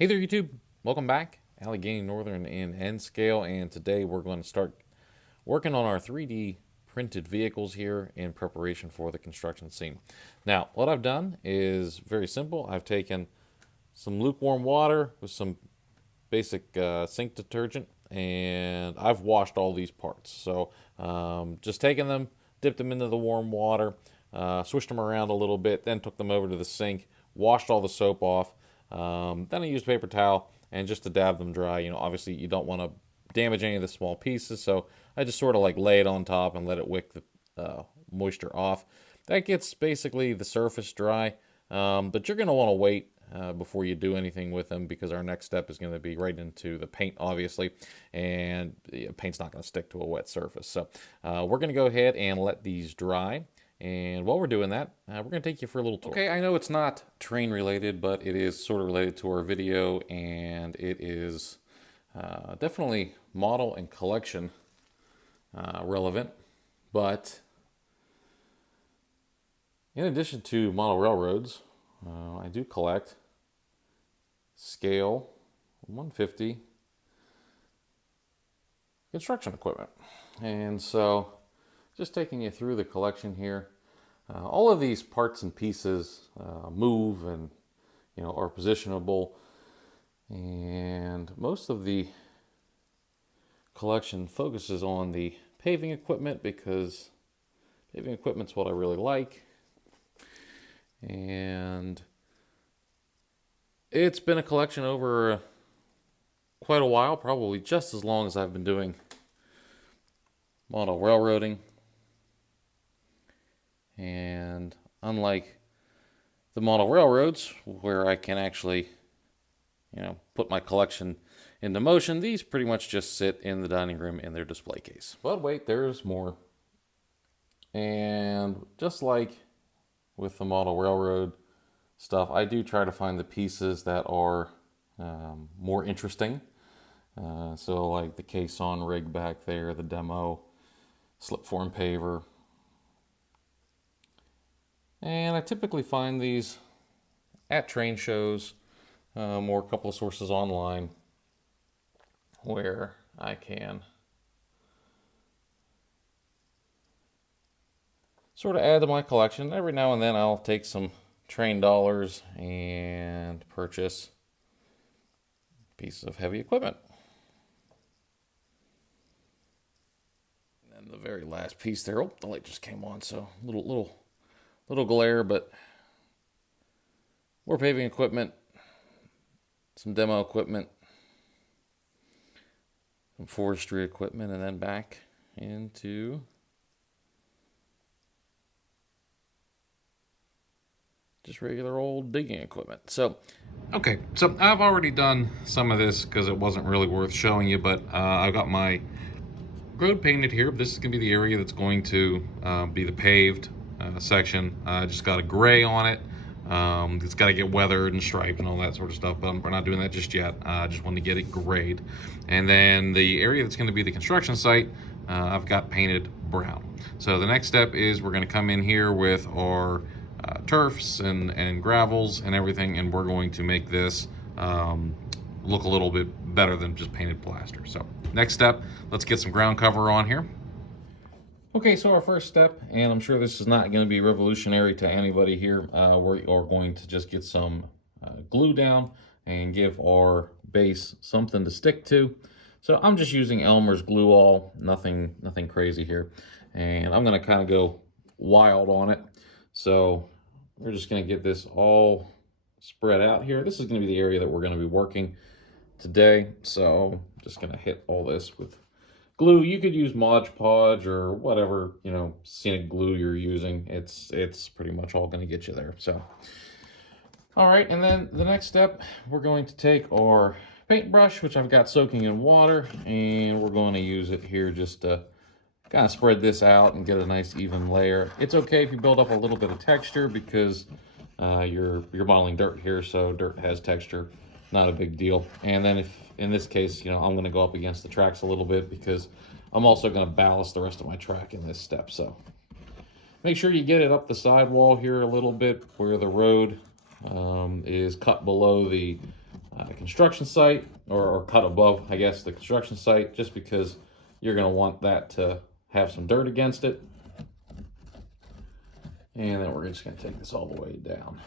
Hey there, YouTube. Welcome back. Allegheny Northern in N scale, and today we're going to start working on our 3D printed vehicles here in preparation for the construction scene. Now, what I've done is very simple. I've taken some lukewarm water with some basic sink detergent, and I've washed all these parts. So just taken them, dipped them into the warm water, swished them around a little bit, then took them over to the sink, washed all the soap off. Then I used a paper towel and just to dab them dry. You know, obviously you don't want to damage any of the small pieces, so I just sort of like lay it on top and let it wick the moisture off. That gets basically the surface dry, but you're going to want to wait before you do anything with them, because our next step is going to be right into the paint, obviously, and paint's not going to stick to a wet surface. So we're going to go ahead and let these dry. And while we're doing that, we're going to take you for a little tour. Okay, I know it's not train related, but it is sort of related to our video, and it is definitely model and collection relevant. But in addition to model railroads, I do collect scale 150 construction equipment. And so just taking you through the collection here. All of these parts and pieces move and are positionable, and most of the collection focuses on the paving equipment because paving equipment's what I really like, and it's been a collection over quite a while, probably just as long as I've been doing model railroading. And unlike the model railroads, where I can actually, put my collection into motion, these pretty much just sit in the dining room in their display case. But wait, there's more. And just like with the model railroad stuff, I do try to find the pieces that are more interesting. So like the caisson rig back there, the demo slip form paver. And I typically find these at train shows or a couple of sources online where I can sort of add to my collection. Every now and then I'll take some train dollars and purchase pieces of heavy equipment. And the very last piece there, oh, the light just came on, so little glare, but more paving equipment, some demo equipment, some forestry equipment, and then back into just regular old digging equipment. So, okay, so I've already done some of this because it wasn't really worth showing you, but I've got my road painted here. This is going to be the area that's going to be the paved section. I just got a gray on it. It's got to get weathered and striped and all that sort of stuff, but we're not doing that just yet. I just wanted to get it grayed. And then the area that's going to be the construction site, I've got painted brown. So the next step is we're going to come in here with our turfs and gravels and everything, and we're going to make this look a little bit better than just painted plaster. So next step, let's get some ground cover on here. Okay, so our first step, and I'm sure this is not going to be revolutionary to anybody here, we are going to just get some glue down and give our base something to stick to. So I'm just using Elmer's glue all, nothing crazy here. And I'm going to kind of go wild on it. So we're just going to get this all spread out here. This is going to be the area that we're going to be working today. So I'm just going to hit all this with glue. You could use Mod Podge or whatever, scenic glue you're using. It's pretty much all going to get you there. So, all right, and then the next step, we're going to take our paintbrush, which I've got soaking in water, and we're going to use it here just to kind of spread this out and get a nice even layer. It's okay if you build up a little bit of texture because you're modeling dirt here, so dirt has texture. Not a big deal. And then if in this case, I'm going to go up against the tracks a little bit because I'm also going to ballast the rest of my track in this step. So make sure you get it up the sidewall here a little bit where the road is cut below the the construction site, or cut above, I guess, the construction site, just because you're going to want that to have some dirt against it. And then we're just going to take this all the way down.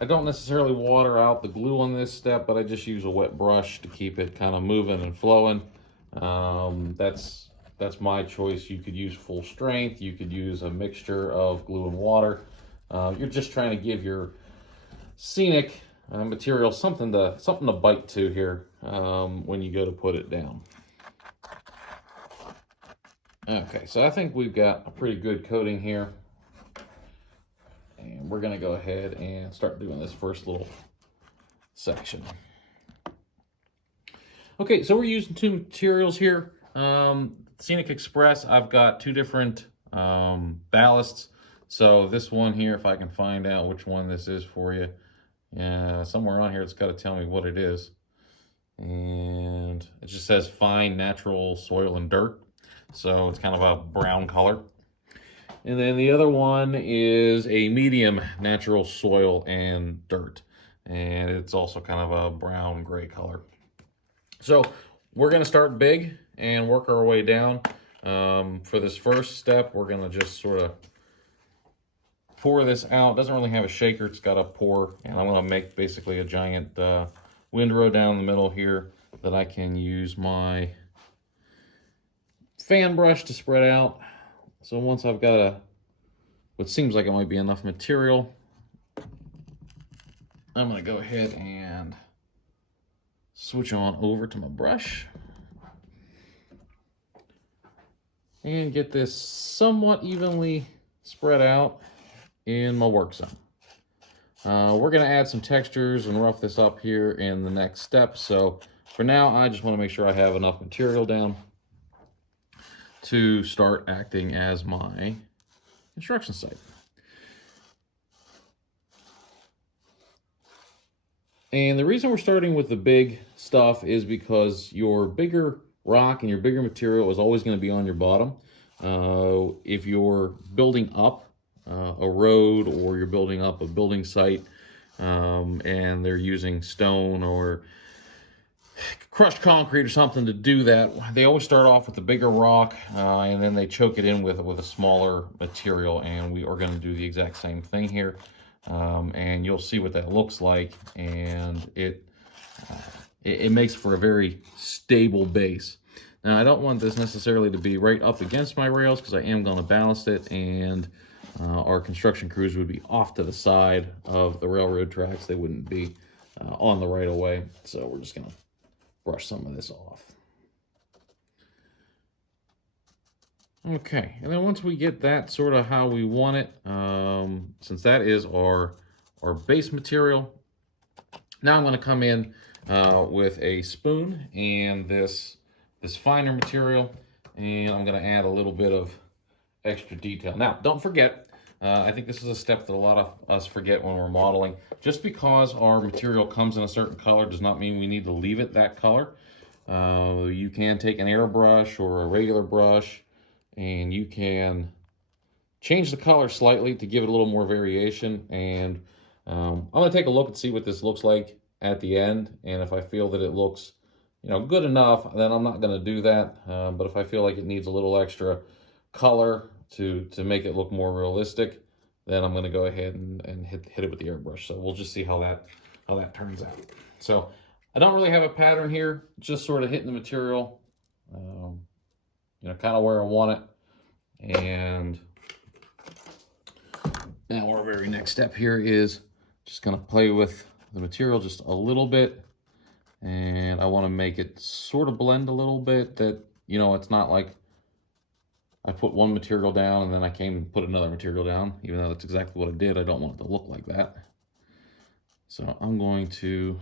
I don't necessarily water out the glue on this step, but I just use a wet brush to keep it kind of moving and flowing. That's my choice. You could use full strength. You could use a mixture of glue and water. You're just trying to give your scenic material something to bite to here when you go to put it down. Okay, so I think we've got a pretty good coating here. And we're going to go ahead and start doing this first little section. Okay, so we're using two materials here. Scenic Express, I've got two different ballasts. So this one here, if I can find out which one this is for you. Somewhere on here it's got to tell me what it is. And it just says fine natural soil and dirt. So it's kind of a brown color. And then the other one is a medium natural soil and dirt. And it's also kind of a brown gray color. So we're going to start big and work our way down. For this first step, we're going to just sort of pour this out. It doesn't really have a shaker. It's got a pour. And I'm going to make basically a giant windrow down the middle here that I can use my fan brush to spread out. So once I've got what seems like it might be enough material, I'm going to go ahead and switch on over to my brush and get this somewhat evenly spread out in my work zone. We're going to add some textures and rough this up here in the next step. So for now, I just want to make sure I have enough material down to start acting as my construction site. And the reason we're starting with the big stuff is because your bigger rock and your bigger material is always going to be on your bottom. If you're building up a road, or you're building up a building site, and they're using stone or crushed concrete or something to do that, they always start off with the bigger rock, and then they choke it in with a smaller material. And we are going to do the exact same thing here, and you'll see what that looks like. And it makes for a very stable base. Now, I don't want this necessarily to be right up against my rails, because I am going to ballast it, and our construction crews would be off to the side of the railroad tracks. They wouldn't be on the right of way. So we're just going to brush some of this off. Okay, and then once we get that sort of how we want it, since that is our base material, now I'm going to come in with a spoon and this finer material, and I'm going to add a little bit of extra detail. Now, don't forget, I think this is a step that a lot of us forget when we're modeling. Just because our material comes in a certain color does not mean we need to leave it that color. You can take an airbrush or a regular brush, and you can change the color slightly to give it a little more variation. And I'm going to take a look and see what this looks like at the end. And if I feel that it looks, good enough, then I'm not going to do that. But if I feel like it needs a little extra color to make it look more realistic, then I'm going to go ahead and hit it with the airbrush. So we'll just see how that turns out. So I don't really have a pattern here, just sort of hitting the material, kind of where I want it. And now our very next step here is just going to play with the material just a little bit. And I want to make it sort of blend a little bit, that, it's not like I put one material down and then I came and put another material down, even though that's exactly what I did. I don't want it to look like that. So I'm going to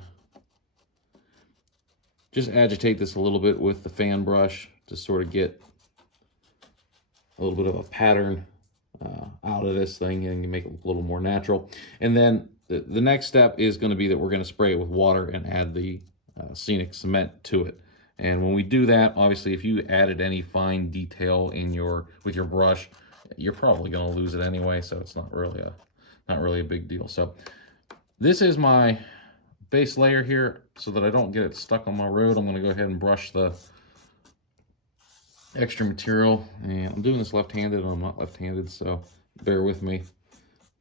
just agitate this a little bit with the fan brush to sort of get a little bit of a pattern out of this thing and make it look a little more natural. And then the next step is going to be that we're going to spray it with water and add the scenic cement to it. And when we do that, obviously, if you added any fine detail with your brush, you're probably going to lose it anyway. So it's not really a big deal. So this is my base layer here. So that I don't get it stuck on my road, I'm going to go ahead and brush the extra material. And I'm doing this left-handed, and I'm not left-handed, so bear with me.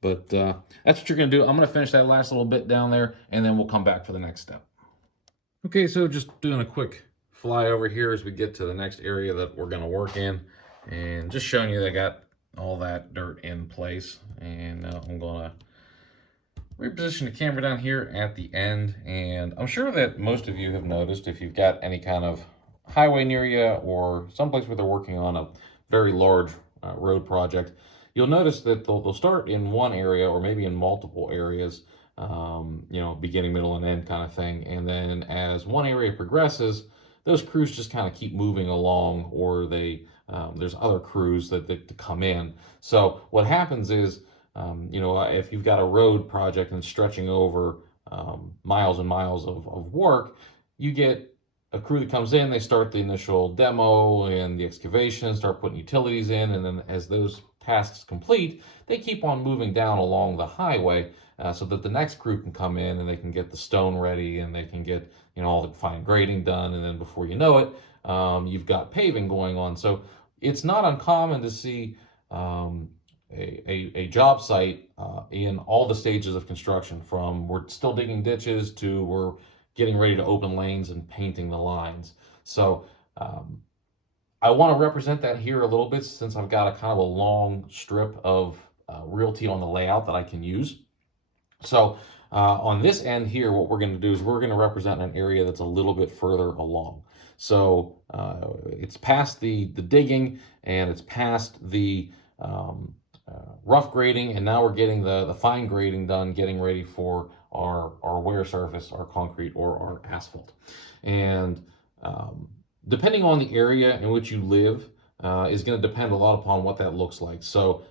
But that's what you're going to do. I'm going to finish that last little bit down there, and then we'll come back for the next step. Okay, so just doing a quick flyover here as we get to the next area that we're going to work in, and just showing you that I got all that dirt in place. And now I'm going to reposition the camera down here at the end. And I'm sure that most of you have noticed, if you've got any kind of highway near you or someplace where they're working on a very large road project, you'll notice that they'll start in one area or maybe in multiple areas, you know, beginning, middle, and end kind of thing. And then as one area progresses, those crews just kind of keep moving along, or there's other crews that come in. So what happens is, you know, if you've got a road project and stretching over miles and miles of work, you get a crew that comes in, they start the initial demo and the excavation, start putting utilities in, and then as those tasks complete, they keep on moving down along the highway so that the next crew can come in and they can get the stone ready, and they can get, you know, all the fine grading done, and then before you know it, you've got paving going on. So it's not uncommon to see a job site in all the stages of construction, from we're still digging ditches to we're getting ready to open lanes and painting the lines. So I want to represent that here a little bit, since I've got a kind of a long strip of realty on the layout that I can use. So on this end here, what we're going to do is we're going to represent an area that's a little bit further along. So it's past the digging, and it's past the rough grading, and now we're getting the fine grading done, getting ready for our wear surface, our concrete, or our asphalt. And depending on the area in which you live is going to depend a lot upon what that looks like. So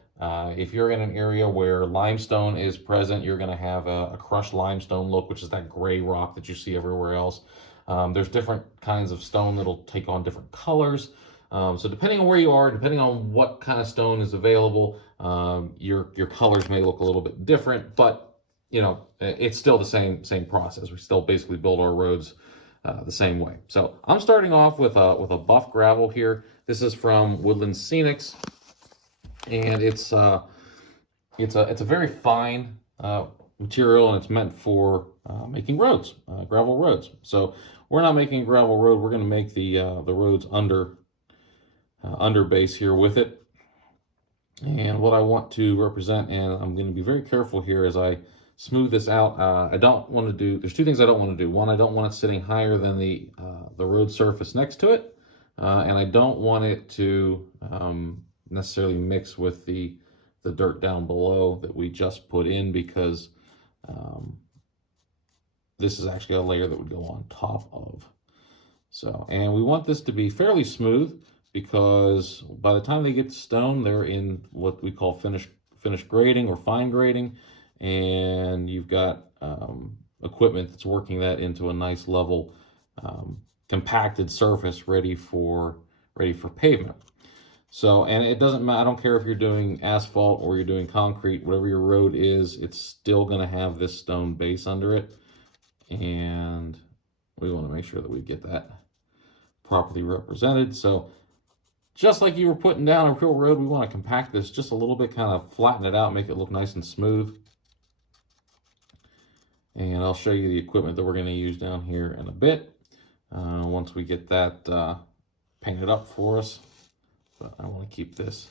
if you're in an area where limestone is present, you're going to have a crushed limestone look, which is that gray rock that you see everywhere else. There's different kinds of stone that'll take on different colors. So depending on where you are, depending on what kind of stone is available, your colors may look a little bit different, but you know, it's still the same process. We still basically build our roads the same way. So I'm starting off with a buff gravel here. This is from Woodland Scenics, and it's a very fine material, and it's meant for making roads, gravel roads. So we're not making a gravel road. We're going to make the roads under base here with it. And what I want to represent, and I'm going to be very careful here as I smooth this out. I don't want to do, there's two things I don't want to do. One, I don't want it sitting higher than the road surface next to it. And I don't want it to necessarily mix with the dirt down below that we just put in, because this is actually a layer that would go on top of. So, and we want this to be fairly smooth, because by the time they get to stone, they're in what we call finished grading or fine grading, and you've got equipment that's working that into a nice level compacted surface ready for pavement. So, and it doesn't matter, I don't care if you're doing asphalt or you're doing concrete, whatever your road is, it's still going to have this stone base under it, and we want to make sure that we get that properly represented. So just like you were putting down a real road, we want to compact this just a little bit, kind of flatten it out, make it look nice and smooth. And I'll show you the equipment that we're going to use down here in a bit, once we get that painted up for us. But I want to keep this,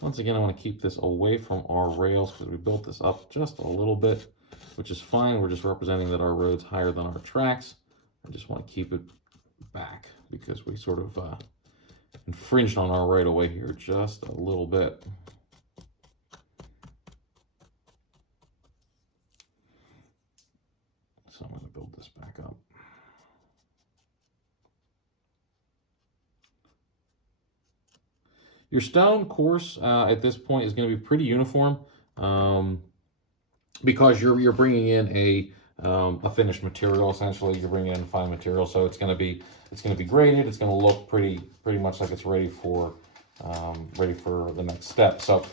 once again, I want to keep this away from our rails, because we built this up just a little bit, which is fine. We're just representing that our road's higher than our tracks. I just want to keep it back, because we sort of infringed on our right of way here just a little bit. So I'm going to build this back up. Your stone course at this point is going to be pretty uniform, because you're bringing in a finished material. Essentially, you're bringing in fine material, so it's going to be graded. It's going to look pretty much like it's ready for the next step. So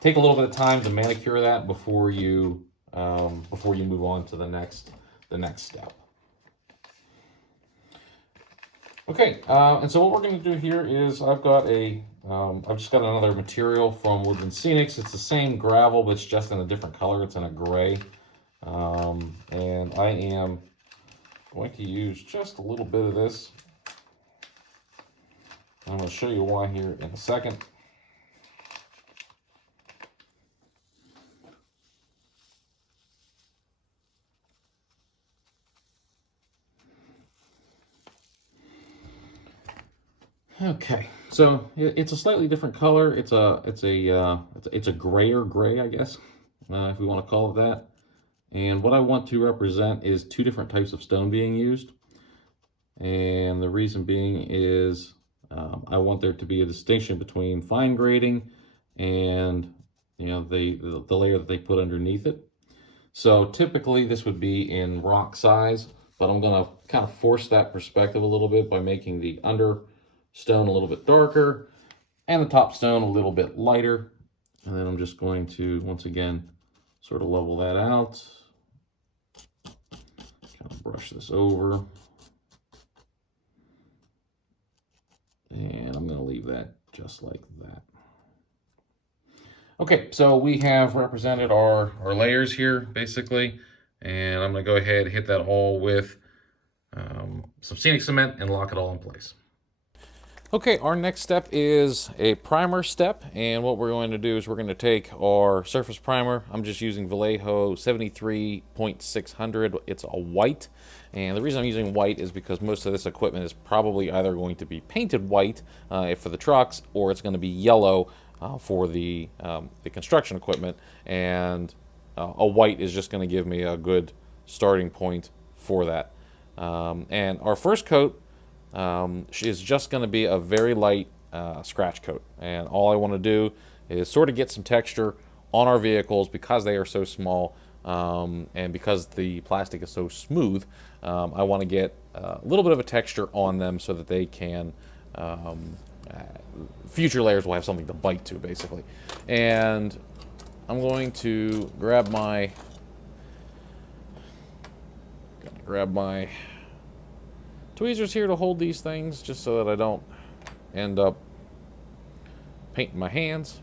take a little bit of time to manicure that before you move on to the next step. Okay, and so what we're going to do here is I've just got another material from Woodland Scenics. It's the same gravel, but it's just in a different color. It's in a gray. And I am going to use just a little bit of this. I'm going to show you why here in a second. Okay, so it's a slightly different color. It's a grayer gray, I guess, if we want to call it that. And what I want to represent is two different types of stone being used. And the reason being is I want there to be a distinction between fine grading and the layer that they put underneath it. So typically this would be in rock size, but I'm going to kind of force that perspective a little bit by making the under stone a little bit darker and the top stone a little bit lighter. And then I'm just going to, once again, sort of level that out. Kind of brush this over. And I'm going to leave that just like that. Okay, so we have represented our layers here, basically. And I'm going to go ahead and hit that all with some scenic cement and lock it all in place. Okay, our next step is a primer step, and what we're going to do is we're going to take our surface primer. I'm just using Vallejo 73.600. It's a white, and the reason I'm using white is because most of this equipment is probably either going to be painted white for the trucks, or it's going to be yellow for the construction equipment, and a white is just going to give me a good starting point for that. And our first coat is just going to be a very light scratch coat, and all I want to do is sort of get some texture on our vehicles because they are so small, and because the plastic is so smooth. I want to get a little bit of a texture on them so that they can future layers will have something to bite to, basically. And I'm going to grab my tweezers here to hold these things, just so that I don't end up painting my hands.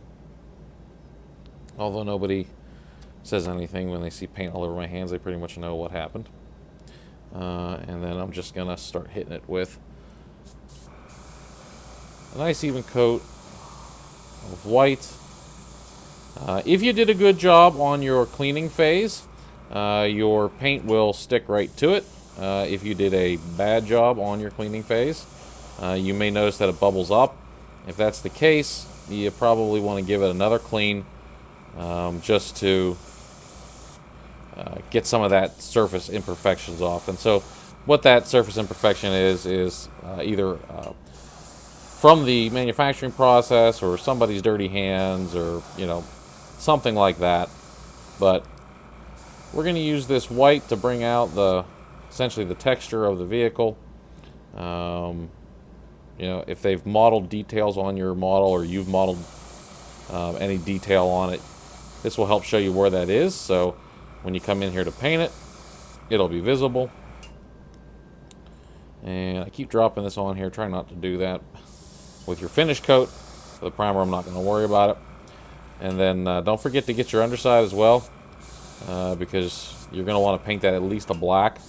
Although nobody says anything when they see paint all over my hands, they pretty much know what happened. And then I'm just gonna start hitting it with a nice even coat of white. If you did a good job on your cleaning phase, your paint will stick right to it. If you did a bad job on your cleaning phase, you may notice that it bubbles up. If that's the case, you probably want to give it another clean, just to get some of that surface imperfections off. And so what that surface imperfection is either from the manufacturing process or somebody's dirty hands, or something like that. But we're going to use this white to bring out essentially the texture of the vehicle. If they've modeled details on your model, or you've modeled any detail on it, this will help show you where that is. So when you come in here to paint it, it'll be visible. And I keep dropping this on here. Try not to do that with your finish coat. For the primer, I'm not going to worry about it. And then don't forget to get your underside as well, because you're going to want to paint that at least a black.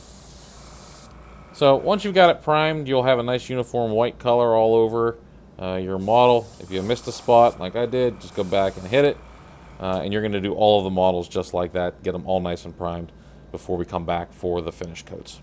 So once you've got it primed, you'll have a nice uniform white color all over your model. If you missed a spot like I did, just go back and hit it. And you're going to do all of the models just like that, get them all nice and primed before we come back for the finish coats.